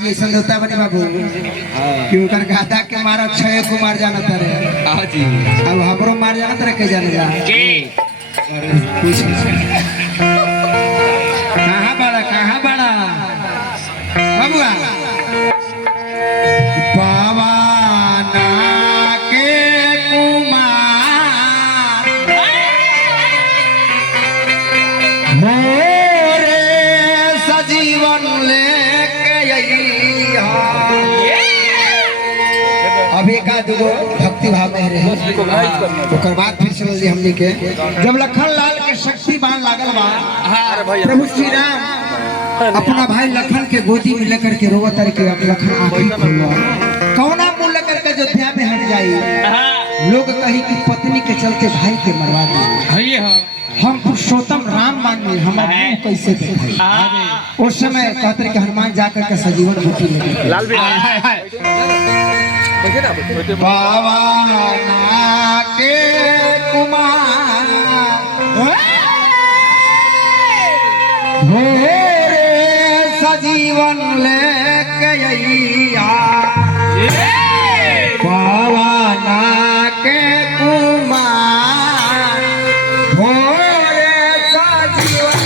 जी ऐसा होता बने बाबू कि उनकर गादा के मारा छह कुमार जाना तारे हाँ जी अब हमरो मार जाना तारे के जाने जा कहाँ बड़ा बाबुआ पवाना के कुमार मोरे सजीवन लेके अभी का दुगो भक्ति भाव में रहे ओकर बाद फिर चल जी हमनी के जब लखन लाल के शक्ति बाण लागल बा प्रभु श्री राम अपना भाई लखन के गोदी में लेकर के रोवत के लखन आंखें खोलो कौना मुंह लेकर के अयोध्या में हट जाई लोग कही कि पत्नी के चलते भाई के मरवा दी हम पुरुषोत्तम राम मांगे हमारा मुंह कैसे देखाई उस समय कहते कि हनुमान जाकर के सजीवन बूटी लगे लाल पवाना के कुमार भोरे सजीवन लेके पवाना के कुमार भोरे सजीवन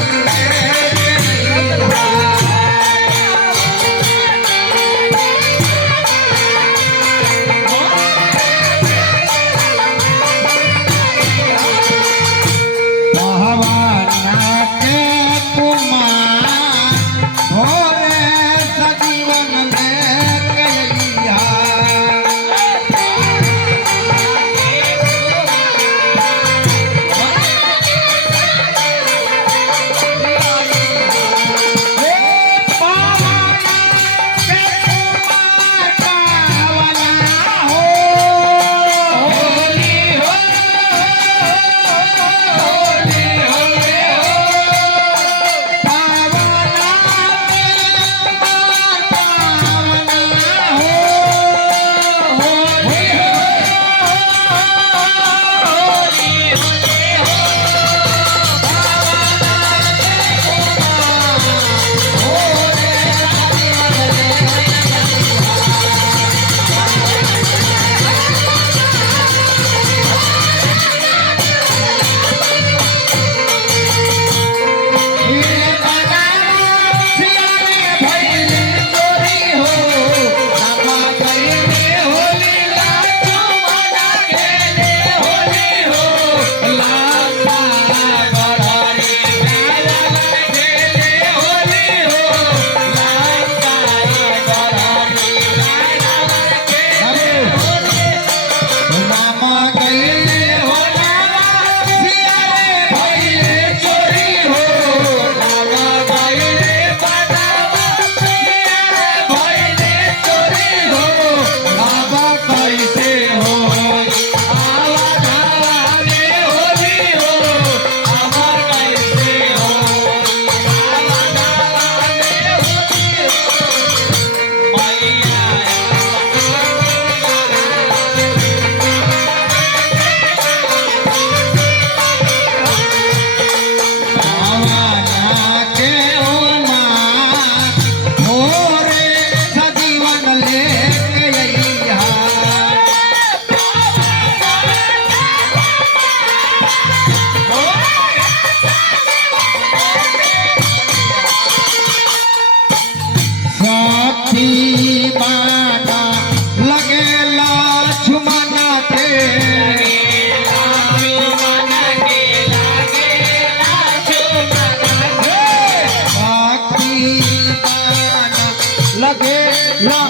लगे ला